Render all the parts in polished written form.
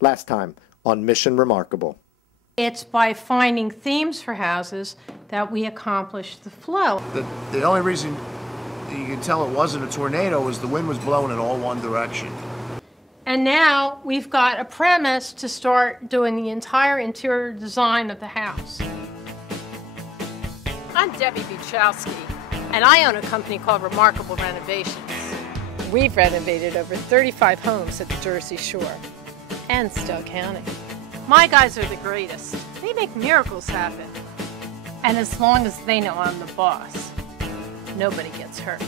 Last time on Mission Remarkable. It's by finding themes for houses that we accomplish the flow. The only reason you can tell it wasn't a tornado was the wind was blowing in all one direction. And now we've got a premise to start doing the entire interior design of the house. I'm Debbie Buchowski, and I own a company called Remarkable Renovations. We've renovated over 35 homes at the Jersey Shore and still counting. My guys are the greatest. They make miracles happen. And as long as they know I'm the boss, nobody gets hurt.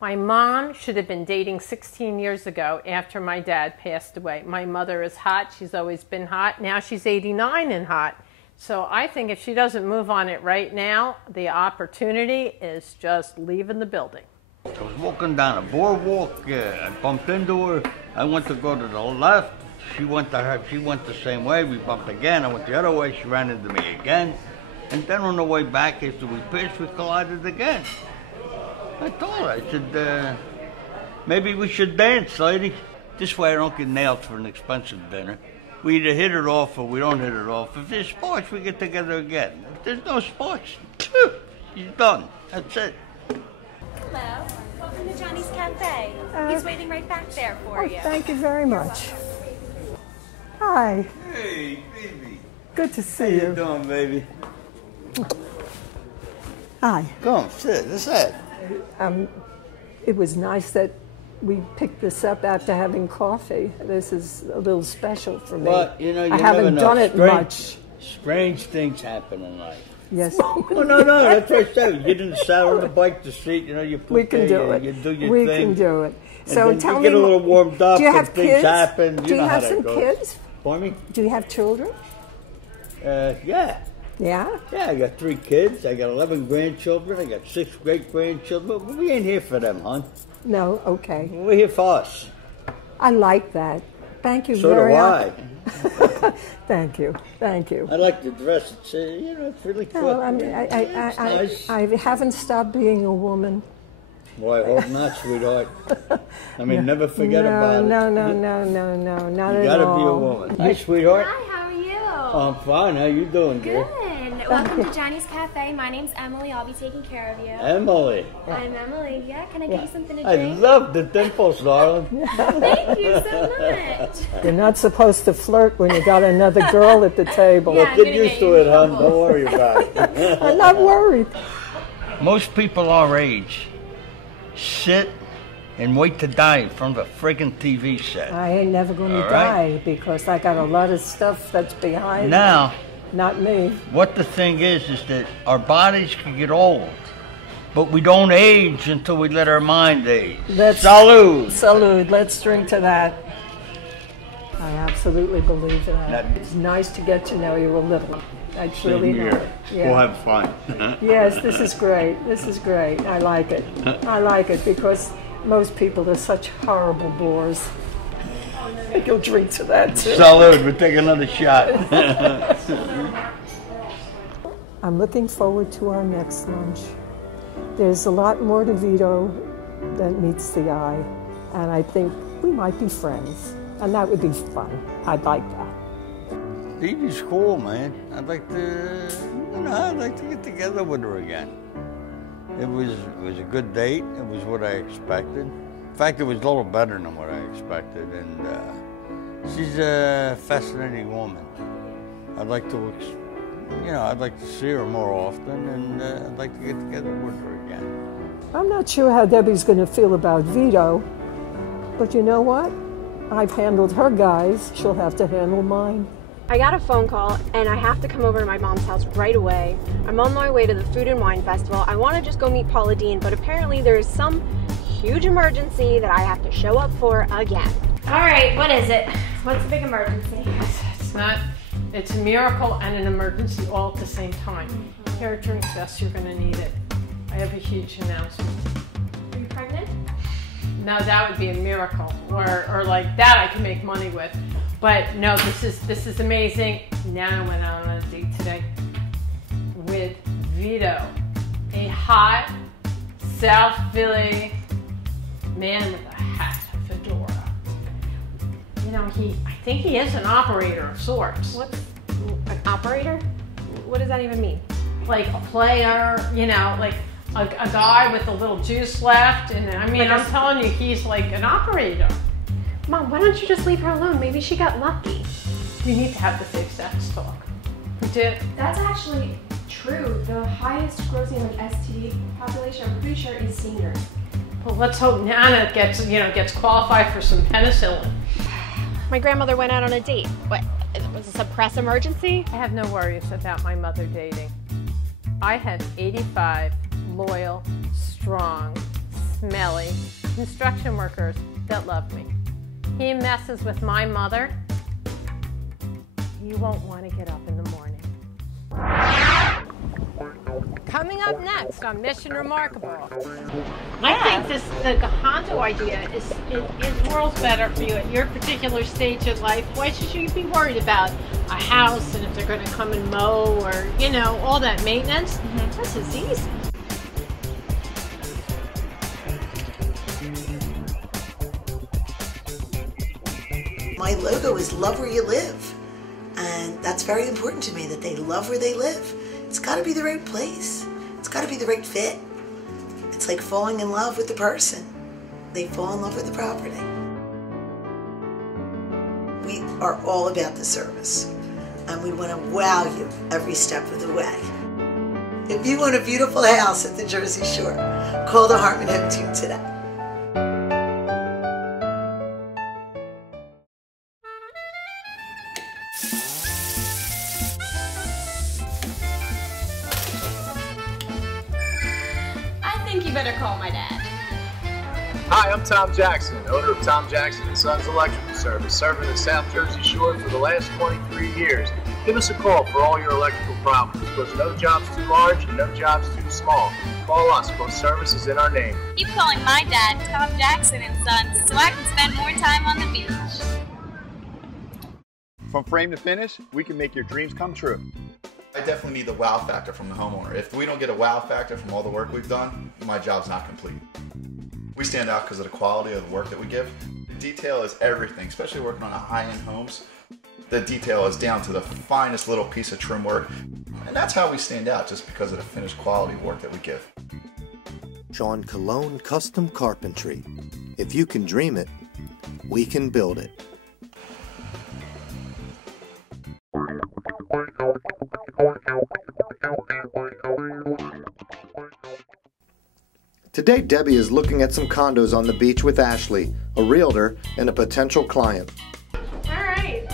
My mom should have been dating 16 years ago after my dad passed away. My mother is hot. She's always been hot. Now she's 89 and hot. So I think if she doesn't move on it right now, the opportunity is just leaving the building. I was walking down a boardwalk. I bumped into her. I went to go to the left. She went the same way. We bumped again. I went the other way. She ran into me again. And then on the way back, after we passed, we collided again. I told her, I said, maybe we should dance, lady. This way I don't get nailed for an expensive dinner. We either hit it off or we don't hit it off. If there's sports, we get together again. If there's no sports, she's done. That's it. Hello. Welcome to Johnny's Cafe. He's waiting right back there for you. Thank you very much. Hi. Hey, baby. Good to see How you. you doing, baby? Hi. Come, sit. That's it. It was nice that we picked this up after having coffee. This is a little special for me. But, you know, you I haven't done it much. Strange things happen in life. Yes. No, that's what I said. You get in the saddle and the bike, the seat, you know, you put We can do it. You do your we thing. can do it. And So then tell you me, get a little warmed up do you and have things kids? happen. Do you know have how some that goes. kids? For me? Do you have children? Yeah. Yeah? Yeah, I got 3 kids. I got 11 grandchildren. I got 6 great-grandchildren. But we ain't here for them, hon. No? Okay. We're here for us. I like that. Thank you So very do much. I. Thank you. Thank you. I like the dress. It's, you know, it's really cool. No, I mean, It's nice. I haven't stopped being a woman. Well, I hope not, sweetheart. I mean, never forget about it. No, not You at gotta all. be a woman. Hi, sweetheart. Hi, how are you? I'm fine. How you doing, dear? Good. Welcome to Johnny's Cafe. My name's Emily. I'll be taking care of you. Emily. I'm Emily. Yeah, can I get you something to I drink? love the dimples, darling. Thank you so much. You're not supposed to flirt when you got another girl at the table. Yeah. I'm Get gonna used get to you it, in hon. trouble. Don't worry about it. I'm not worried. Most people our age sit and wait to die in front of a friggin' TV set. I ain't never going to All die right. because I got a lot of stuff that's behind me. Now, Not me. what the thing is that our bodies can get old, but we don't age until we let our mind age. Salud! Salud. Let's drink to that. I absolutely believe that. That- It's nice to get to know you a little. That's Same really here. nice. Yeah. We'll have fun. Yes, this is great. This is great. I like it. I like it because most people are such horrible bores. You'll drink to that too. Salud, we'll take another shot. I'm looking forward to our next lunch. There's a lot more to Vito than meets the eye, and I think we might be friends, and that would be fun. I'd like that. Evie's cool, man. I'd like to get together with her again. It was a good date. It was what I expected. In fact, it was a little better than what I expected, and she's a fascinating woman. I'd like to, I'd like to see her more often, and I'd like to get together with her again. I'm not sure how Debbie's going to feel about Vito, but you know what? I've handled her guys. She'll have to handle mine. I got a phone call and I have to come over to my mom's house right away. I'm on my way to the Food and Wine Festival. I want to just go meet Paula Deen, but apparently there is some huge emergency that I have to show up for again. All right, what is it? What's the big emergency? It's a miracle and an emergency all at the same time. Here, drink this, you're gonna need it. I have a huge announcement. Are you pregnant? No, that would be a miracle, or like that I can make money with. But no, this is amazing. Nana went out on a date today with Vito. a hot South Philly man with a hat, a fedora. You know, I think he is an operator of sorts. What's an operator? What does that even mean? Like a player, you know, like a guy with a little juice left. And I mean, I'm telling you, he's like an operator. Mom, why don't you just leave her alone? Maybe she got lucky. We need to have the safe sex talk. We did. That's actually true. The highest grossing like STD population, I'm pretty sure, is seniors. Well, let's hope Nana gets qualified for some penicillin. My grandmother went out on a date. What? Was this a press emergency? I have no worries about my mother dating. I had 85 loyal, strong, smelly construction workers that loved me. He messes with my mother, you won't want to get up in the morning. Coming up next on Mission Remarkable. I think the condo idea is worlds better for you at your particular stage of life. Why should you be worried about a house and if they're going to come and mow or, you know, all that maintenance? This is easy. My logo is love where you live. And that's very important to me, that they love where they live. It's got to be the right place. It's got to be the right fit. It's like falling in love with the person. They fall in love with the property. We are all about the service, and we want to wow you every step of the way. If you want a beautiful house at the Jersey Shore, call the Hartman Home Team today. You better call my dad. Hi, I'm Tom Jackson, owner of Tom Jackson & Sons Electrical Service, serving the South Jersey Shore for the last 23 years. Give us a call for all your electrical problems, because no job's too large and no job's too small. Call us, because service is in our name. Keep calling my dad, Tom Jackson & Sons, so I can spend more time on the beach. From frame to finish, we can make your dreams come true. I definitely need the wow factor from the homeowner. If we don't get a wow factor from all the work we've done, my job's not complete. We stand out because of the quality of the work that we give. The detail is everything, especially working on high-end homes. The detail is down to the finest little piece of trim work. And that's how we stand out, just because of the finished quality work that we give. John Cologne Custom Carpentry. If you can dream it, we can build it. Today, Debbie is looking at some condos on the beach with Ashley, a realtor and a potential client. All right.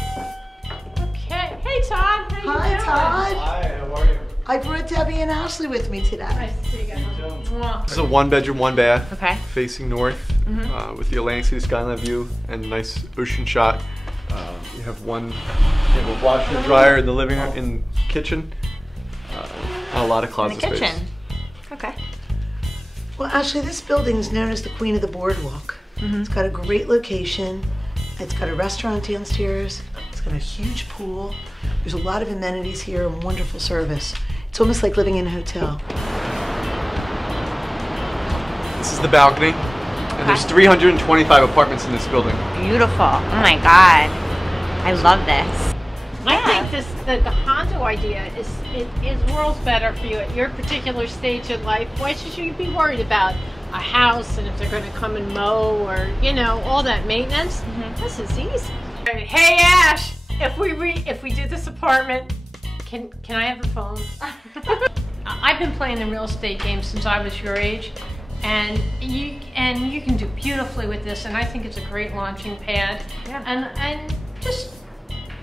Okay. Hey, Todd. How you Hi, doing? Todd. Hi, how are you? I brought Debbie and Ashley with me today. Nice to see you guys. This is a one-bedroom, one-bath, Okay. facing north, with the Atlantic City skyline view and a nice ocean shot. You have a washer and dryer in the living room, in the kitchen, and a lot of closet space. Okay. Well, Ashley, this building is known as the Queen of the Boardwalk. It's got a great location. It's got a restaurant downstairs. It's got a huge pool. There's a lot of amenities here and wonderful service. It's almost like living in a hotel. This is the balcony, and there's 325 apartments in this building. Beautiful. Oh my God. I love this. I think the condo idea is worlds better for you at your particular stage of life. Why should you be worried about a house and if they're going to come and mow or, you know, all that maintenance? This is easy. Hey, Ash, if we do this apartment, can I have the phone? I've been playing the real estate game since I was your age, and you can do beautifully with this, and I think it's a great launching pad. Yeah. And just.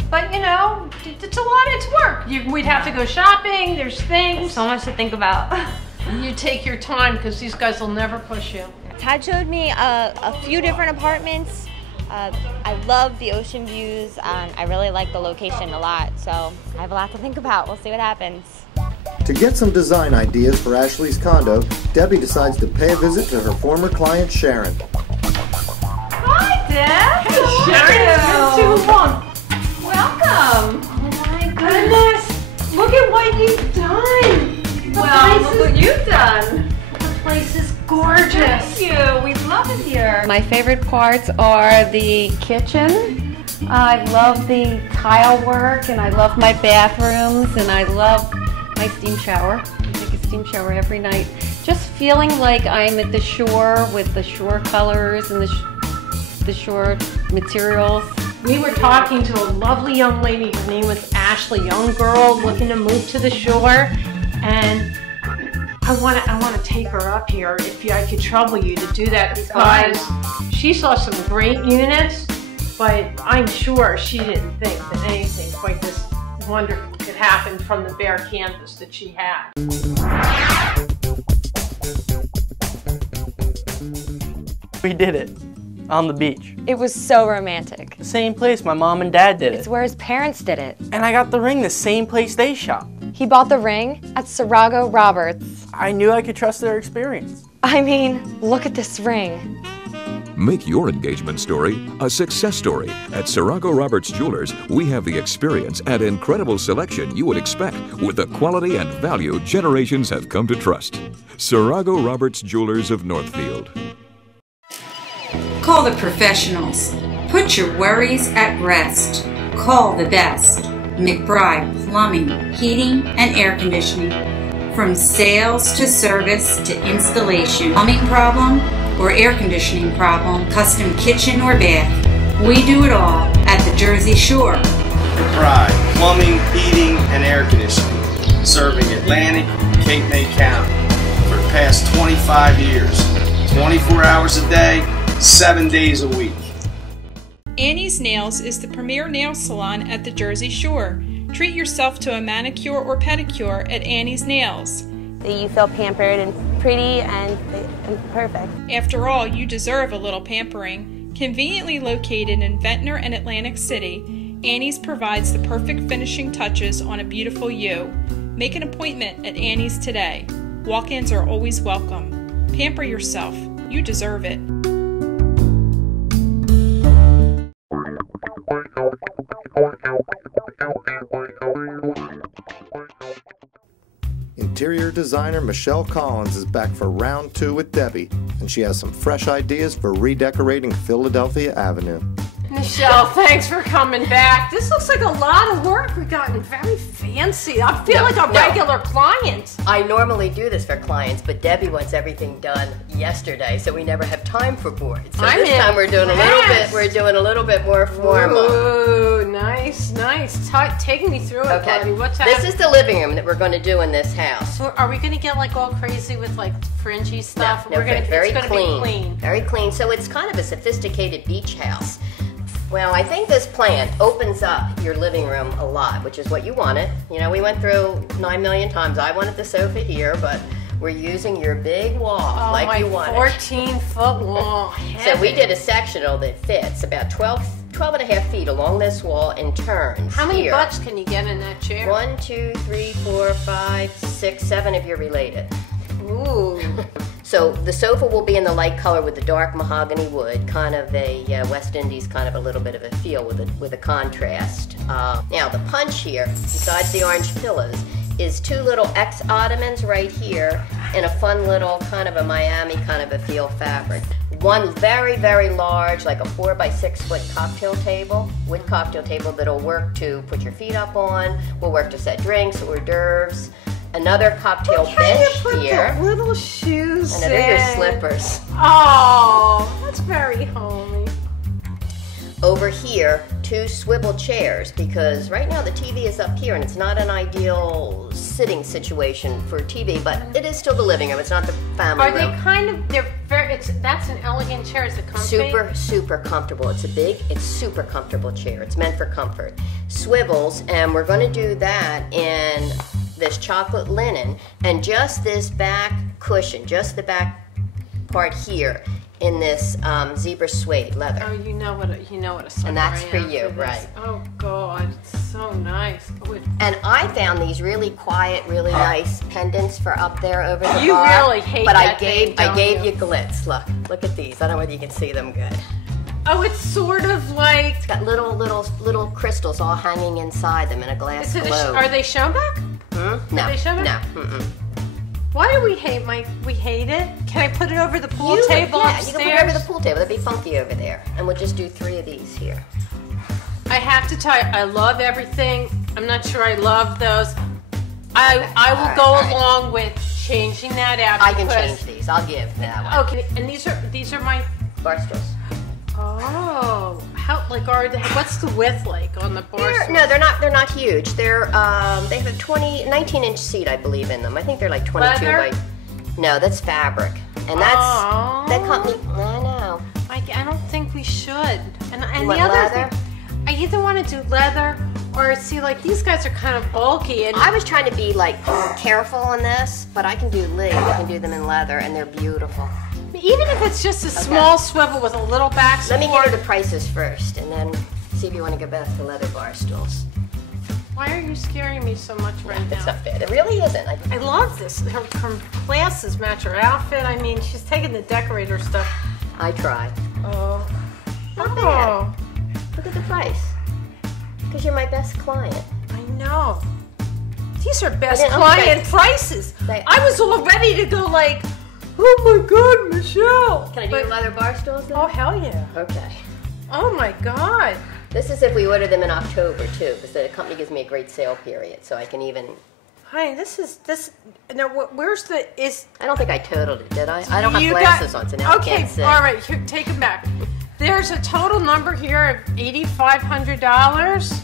But you know, it's a lot. It's work. We'd have to go shopping. There's things. So much to think about. You take your time because these guys will never push you. Todd showed me a few different apartments. I love the ocean views, and I really like the location a lot. So I have a lot to think about. We'll see what happens. To get some design ideas for Ashley's condo, Debbie decides to pay a visit to her former client, Sharon. Hi, Deb. Hey, Sharon. It's been too long. Welcome. Oh my goodness. Look at what you've done. Well, look what you've done. The place is gorgeous. Thank you. We love it here. My favorite parts are the kitchen. I love the tile work, and I love my bathrooms, and I love my steam shower. I take a steam shower every night. Just feeling like I'm at the shore with the shore colors and the shore materials. We were talking to a lovely young lady. Her name was Ashley, young girl looking to move to the shore, and I want to take her up here if I could trouble you to do that, because she saw some great units, but I'm sure she didn't think that anything quite this wonderful could happen from the bare canvas that she had. We did it on the beach. It was so romantic. The same place my mom and dad did it. It's where his parents did it. And I got the ring the same place they shopped. He bought the ring at Sarago Roberts. I knew I could trust their experience. I mean, look at this ring. Make your engagement story a success story. At Sarago Roberts Jewelers, we have the experience and incredible selection you would expect with the quality and value generations have come to trust. Sarago Roberts Jewelers of Northfield. Call the professionals. Put your worries at rest. Call the best. McBride Plumbing, Heating, and Air Conditioning. From sales to service to installation. Plumbing problem or air conditioning problem, custom kitchen or bath. We do it all at the Jersey Shore. McBride Plumbing, Heating, and Air Conditioning. Serving Atlantic, Cape May County for the past 25 years. 24 hours a day, 7 days a week. Annie's Nails is the premier nail salon at the Jersey Shore. Treat yourself to a manicure or pedicure at Annie's Nails. You feel pampered and pretty and perfect. After all, you deserve a little pampering. Conveniently located in Ventnor and Atlantic City, Annie's provides the perfect finishing touches on a beautiful you. Make an appointment at Annie's today. Walk-ins are always welcome. Pamper yourself. You deserve it. Interior designer Michelle Collins is back for round 2 with Debbie, and she has some fresh ideas for redecorating Philadelphia Avenue. Michelle, thanks for coming back. This looks like a lot of work. We've gotten very fancy. I feel like a regular client. I normally do this for clients, but Debbie wants everything done yesterday, so we never have time for boards. So this time we're doing a little bit. We're doing a little bit more formal. Ooh, nice, nice. Take me through it, buddy. What's happening? This is the living room that we're going to do in this house. Are we going to get like all crazy with like fringy stuff? No, it's very gonna clean. Be clean. Very clean. So it's kind of a sophisticated beach house. Well, I think this plan opens up your living room a lot, which is what you wanted. You know, we went through 9 million times. I wanted the sofa here, but we're using your big wall like you wanted. 14-foot wall. So we did a sectional that fits about 12 and a half feet along this wall and turns. How many butts can you get in that chair? 1, 2, 3, 4, 5, 6, 7 if you're related. Ooh. So the sofa will be in the light color with the dark mahogany wood, kind of a West Indies kind of a little bit of a feel with a contrast. Now the punch here, besides the orange pillows, is 2 little X ottomans right here in a fun little kind of a Miami kind of a feel fabric. One very, very large, like a 4 by 6 foot cocktail table, wood cocktail table that'll work to put your feet up on, will work to set drinks, hors d'oeuvres. Another cocktail bench here. The little shoes. And they're your slippers. Oh, that's very homey. Over here, 2 swivel chairs, because right now the TV is up here and it's not an ideal sitting situation for TV, but it is still the living room. It's not the family room. Are they kind of, that's an elegant chair. Is it comfy? Super, super comfortable. It's super comfortable chair. It's meant for comfort. Swivels, and we're going to do that in this chocolate linen, and just this back cushion, just the back part here in this zebra suede leather. Oh, you know what a sucker and that's I for am you, for right? Oh God, it's so nice. And I found these really quiet, really nice pendants for up there over the You bar. really hate but that I gave you glitz. Look at these. I don't know whether you can see them good. Oh, it's sort of like it's got little crystals all hanging inside them in a glass globe. Are they Schomburg? No, Are they Schomburg? no. Why do we hate we hate it? Can I put it over the pool table upstairs? You can put it over the pool table. That'd be funky over there. And we'll just do 3 of these here. I have to tell you, I love everything. I'm not sure I love those. I will go along with changing that out. I can change these. I'll give that one. Okay, and these are my bar stools. Oh, what's the width like on the bar stools? No, they're not huge. They're they have a 19-inch seat, I believe, in them. I think they're like 22 Leather? by. No, that's fabric, and that company. I know. I don't think we should. And You the want other leather? thing, I either want to do leather or see, like, these guys are kind of bulky. And I was trying to be like careful on this, but I can do Lee. I can do them in leather, and they're beautiful. Even if it's just a small swivel with a little back support. Let me give you the prices first, and then see if you want to go back to leather bar stools. Why are you scaring me so much right now? It's not bad. It really isn't. I love this. Her glasses match her outfit. I mean, she's taking the decorator stuff. I try. Oh. Not bad. Look at the price. Because you're my best client. I know. These are best I didn't- client prices. I was all ready to go like, oh my God, Michelle. Can I do leather bar stools now? Oh, hell yeah. Okay. Oh my God. This is if we order them in October too, because the company gives me a great sale period, so I can even. Honey, this. Now, where's the is? I don't think I totaled it, did I? I don't have glasses on, so now I can't see. All right, here, take them back. There's a total number here of $8,500.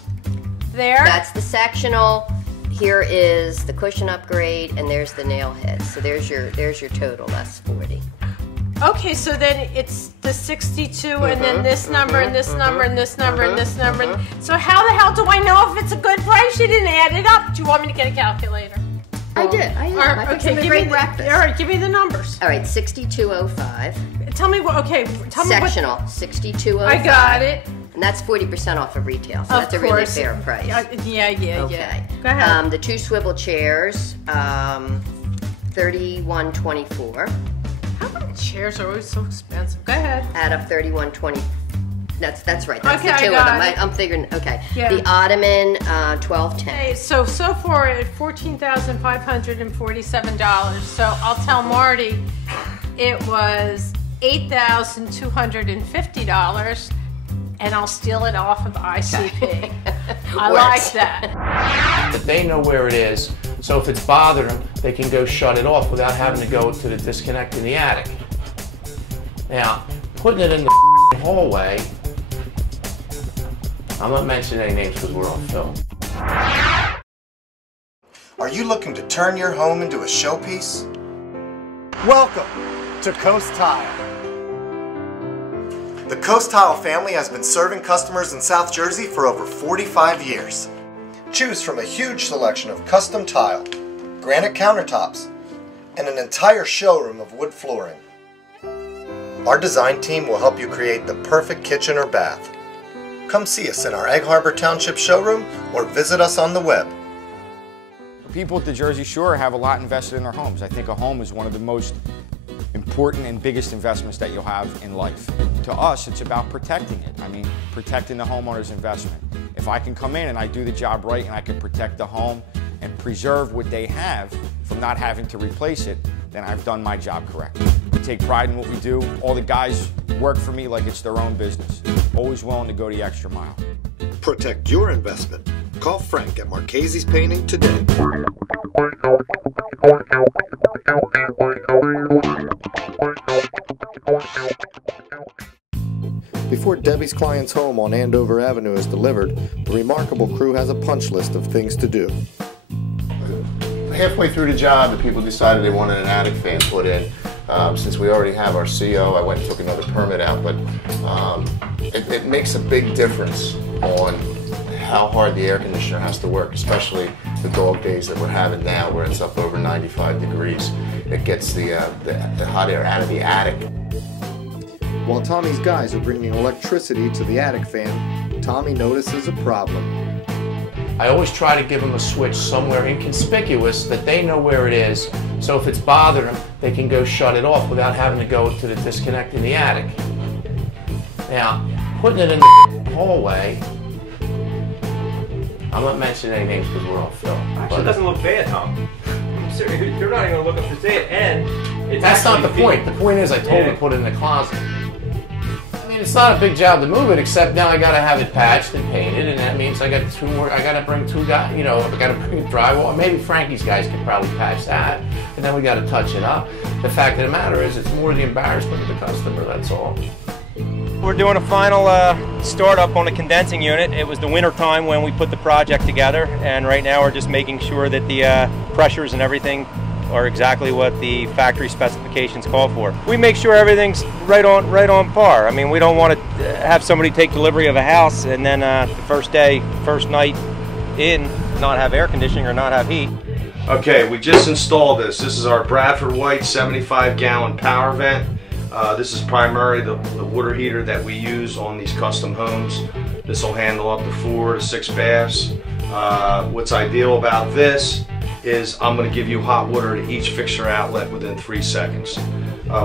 There. That's the sectional. Here is the cushion upgrade, and there's the nail head. So there's your total. That's 40. Okay, so then it's the 62, and then this number, and this number, and this number, and this number. So how the hell do I know if it's a good price? You didn't add it up. Do you want me to get a calculator? I did. I am. I think it's a great breakfast. All right, give me the numbers. All right, 6205. Tell me what. Okay, tell me what. Sectional 6205. I got it. And that's 40% off of retail, so that's a really fair price. Yeah. Okay. Go ahead. The 2 swivel chairs, 3124. How come chairs are always so expensive? Go ahead. Add up 3120. That's right. That's Okay, the 2 I of got them. it. I'm figuring. Okay. Yeah. The ottoman, 1210. Okay, so far at $14,547. So I'll tell Marty it was $8,250. And I'll steal it off of ICP. I like that. That they know where it is, so if it's bothering them, they can go shut it off without having to go to the disconnect in the attic. Now, putting it in the hallway, I'm not mentioning any names because we're on film. Are you looking to turn your home into a showpiece? Welcome to Coast Tile. The Coast Tile family has been serving customers in South Jersey for over 45 years. Choose from a huge selection of custom tile, granite countertops, and an entire showroom of wood flooring. Our design team will help you create the perfect kitchen or bath. Come see us in our Egg Harbor Township showroom or visit us on the web. People at the Jersey Shore have a lot invested in their homes. I think a home is one of the most important and biggest investments that you'll have in life. To us, it's about protecting it. I mean, protecting the homeowner's investment. If I can come in and I do the job right and I can protect the home and preserve what they have from not having to replace it, then I've done my job correctly. We take pride in what we do. All the guys work for me like it's their own business. Always willing to go the extra mile. Protect your investment. Call Frank at Marchese's Painting today. Before Debbie's client's home on Andover Avenue is delivered, the Remarkable crew has a punch list of things to do. Halfway through the job, the people decided they wanted an attic fan put in. Since we already have our CO, I went and took another permit out, but it makes a big difference on how hard the air conditioner has to work, especially the dog days that we're having now where it's up over 95 degrees. It gets the hot air out of the attic. While Tommy's guys are bringing electricity to the attic fan, Tommy notices a problem. I always try to give them a switch somewhere inconspicuous that they know where it is, so if it's bothering them, they can go shut it off without having to go to the disconnect in the attic. Now, putting it in the hallway, I'm not mentioning any names because we're on film. Actually, it doesn't look bad, Tom. I'm serious. You're not even looking to see it, and it's That's not the actually point. The point is I told her to put it in the closet. I mean, it's not a big job to move it, except now I got to have it patched and painted, and that means I got two more. I got to bring two guys. You know, I got to bring drywall. Maybe Frankie's guys could probably patch that, and then we got to touch it up. The fact of the matter is, it's more the embarrassment of the customer. That's all. We're doing a final startup on the condensing unit. It was the winter time when we put the project together, and right now we're just making sure that the pressures and everything are exactly what the factory specifications call for. We make sure everything's right on par. I mean, we don't want to have somebody take delivery of a house and then the first night in, not have air conditioning or not have heat. Okay, we just installed this. This is our Bradford White 75-gallon power vent. This is primarily the water heater that we use on these custom homes. This will handle up to 4 to 6 baths. What's ideal about this is I'm going to give you hot water to each fixture outlet within 3 seconds.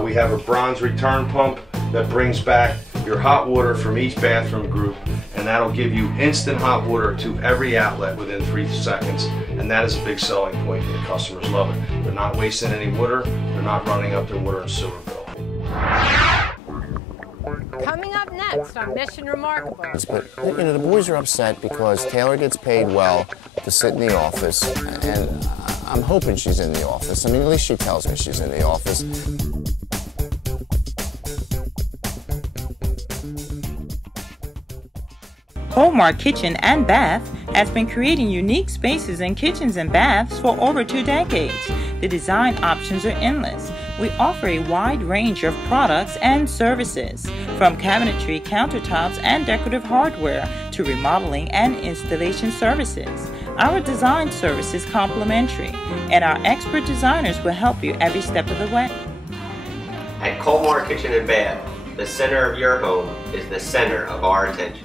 We have a bronze return pump that brings back your hot water from each bathroom group, and that'll give you instant hot water to every outlet within 3 seconds, and that is a big selling point, and the customers love it. They're not wasting any water, they're not running up their water and sewer bill. Coming up next on Mission Remarkable. But, you know, the boys are upset because Taylor gets paid well to sit in the office, and I'm hoping she's in the office. I mean, at least she tells me she's in the office. Hallmark Kitchen and Bath has been creating unique spaces in kitchens and baths for over 2 decades. The design options are endless. We offer a wide range of products and services, from cabinetry, countertops, and decorative hardware to remodeling and installation services. Our design service is complimentary, and our expert designers will help you every step of the way. At Colmar Kitchen and Bath, the center of your home is the center of our attention.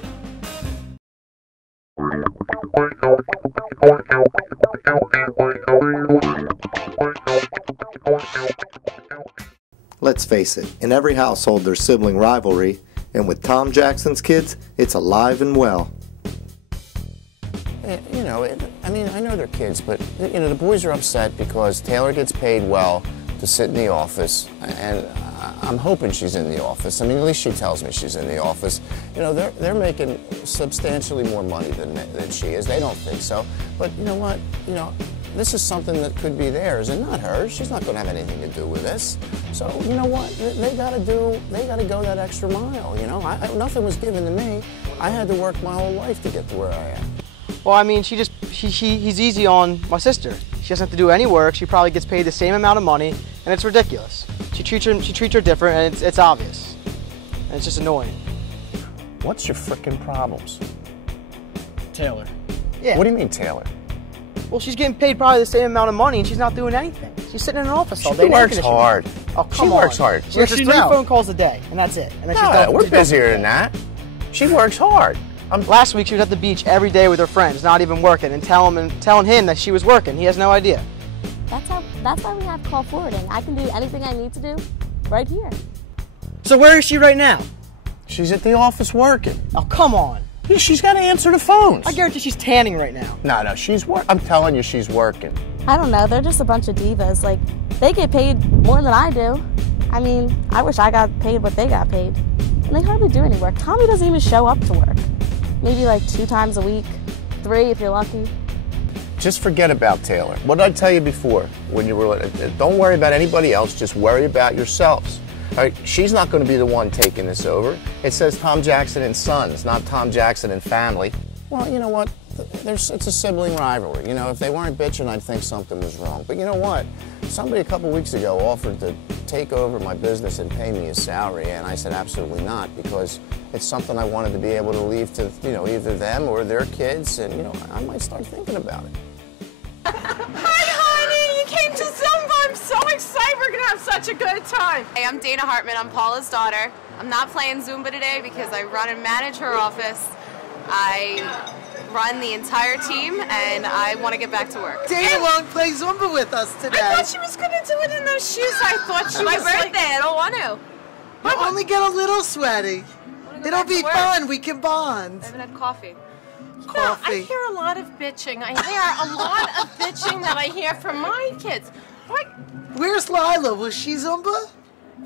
Let's face it, in every household there's sibling rivalry, and with Tom Jackson's kids, it's alive and well. You know, I mean, I know they're kids, but, you know, the boys are upset because Taylor gets paid well to sit in the office, and I'm hoping she's in the office. I mean, at least she tells me she's in the office. You know, they're making substantially more money than she is. They don't think so. But you know what? You know, this is something that could be theirs and not hers. She's not going to have anything to do with this. So you know what? They got to go that extra mile. You know, nothing was given to me. I had to work my whole life to get to where I am. Well, I mean, he's easy on my sister. She doesn't have to do any work. She probably gets paid the same amount of money, and it's ridiculous. She treats her different, and it's obvious. And it's just annoying. What's your frickin' problems? Taylor. Yeah. What do you mean, Taylor? Well, she's getting paid probably the same amount of money, and she's not doing anything. She's sitting in an office all day. She works hard. Oh, come on. She works hard. She answers 3 phone calls a day, and that's it. And then she's done. We're busier than that. She works hard. Last week she was at the beach every day with her friends, not even working, and telling him that she was working. He has no idea. That's why we have call forwarding. I can do anything I need to do right here. So where is she right now? She's at the office working. Oh, come on. Yeah, she's got to answer the phones. I guarantee she's tanning right now. No, she's working. I'm telling you, she's working. I don't know. They're just a bunch of divas. Like, they get paid more than I do. I mean, I wish I got paid what they got paid. And they hardly do any work. Tommy doesn't even show up to work. Maybe like 2 times a week, 3 if you're lucky. Just forget about Taylor. What did I tell you before? When you were, don't worry about anybody else. Just worry about yourselves. All right, she's not going to be the one taking this over. It says Tom Jackson and Sons, not Tom Jackson and Family. Well, you know what? It's a sibling rivalry. You know, if they weren't bitching, I'd think something was wrong. But you know what? Somebody a couple weeks ago offered to take over my business and pay me a salary, and I said absolutely not, because it's something I wanted to be able to leave to, you know, either them or their kids, and, you know, I might start thinking about it. Hi, honey! You came to Zumba! I'm so excited! We're gonna have such a good time! Hey, I'm Dana Hartman. I'm Paula's daughter. I'm not playing Zumba today because I run and manage her office. I run the entire team, and I want to get back to work. Dana won't play Zumba with us today. I thought she was gonna do it in those shoes. I thought she My was birthday. like... I don't want to. We'll only get a little sweaty. It'll be fun. We can bond. I haven't had coffee. coffee. I hear a lot of bitching. I hear a lot of bitching that I hear from my kids. What? Where's Lila? Was she Zumba?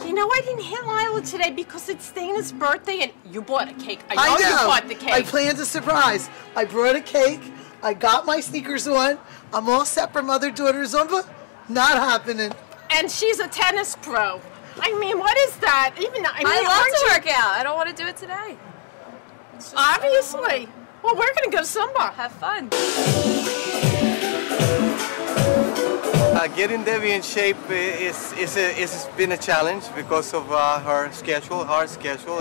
You know, I didn't hit Lila today because it's Dana's birthday and you bought a cake. I I know know. you bought the cake. I planned a surprise. I brought a cake. I got my sneakers on. I'm all set for mother-daughter Zumba. Not happening. And she's a tennis pro. I mean, what is that? Even I love aren't to you- work out. I don't want to do it today. Obviously. Well, we're going to go Zumba. Have fun. Getting Debbie in shape it's been a challenge because of her schedule, hard schedule.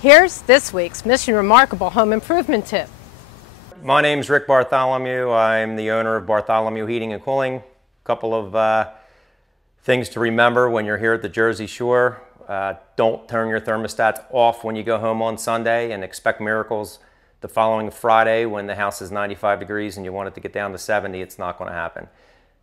Here's this week's Mission Remarkable Home Improvement Tip. My name's Rick Bartholomew. I'm the owner of Bartholomew Heating and Cooling. A couple of things to remember when you're here at the Jersey Shore. Don't turn your thermostats off when you go home on Sunday and expect miracles the following Friday when the house is 95 degrees and you want it to get down to 70. It's not going to happen.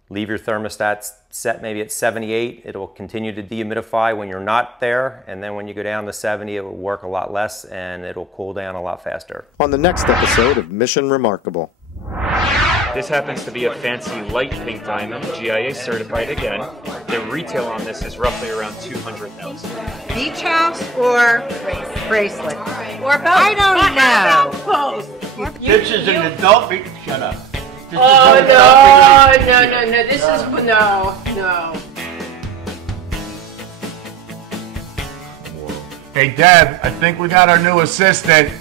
Leave your thermostats set maybe at 78. It'll continue to dehumidify when you're not there, and then when you go down to 70, it will work a lot less and it'll cool down a lot faster. On the next episode of Mission Remarkable. This happens to be a fancy light pink diamond, GIA certified again. The retail on this is roughly around $200,000. Beach house or bracelet? Or both. I don't know. Both. This is an adult beach. Shut up. Oh, no. This is, no. Hey, Deb, I think we got our new assistant.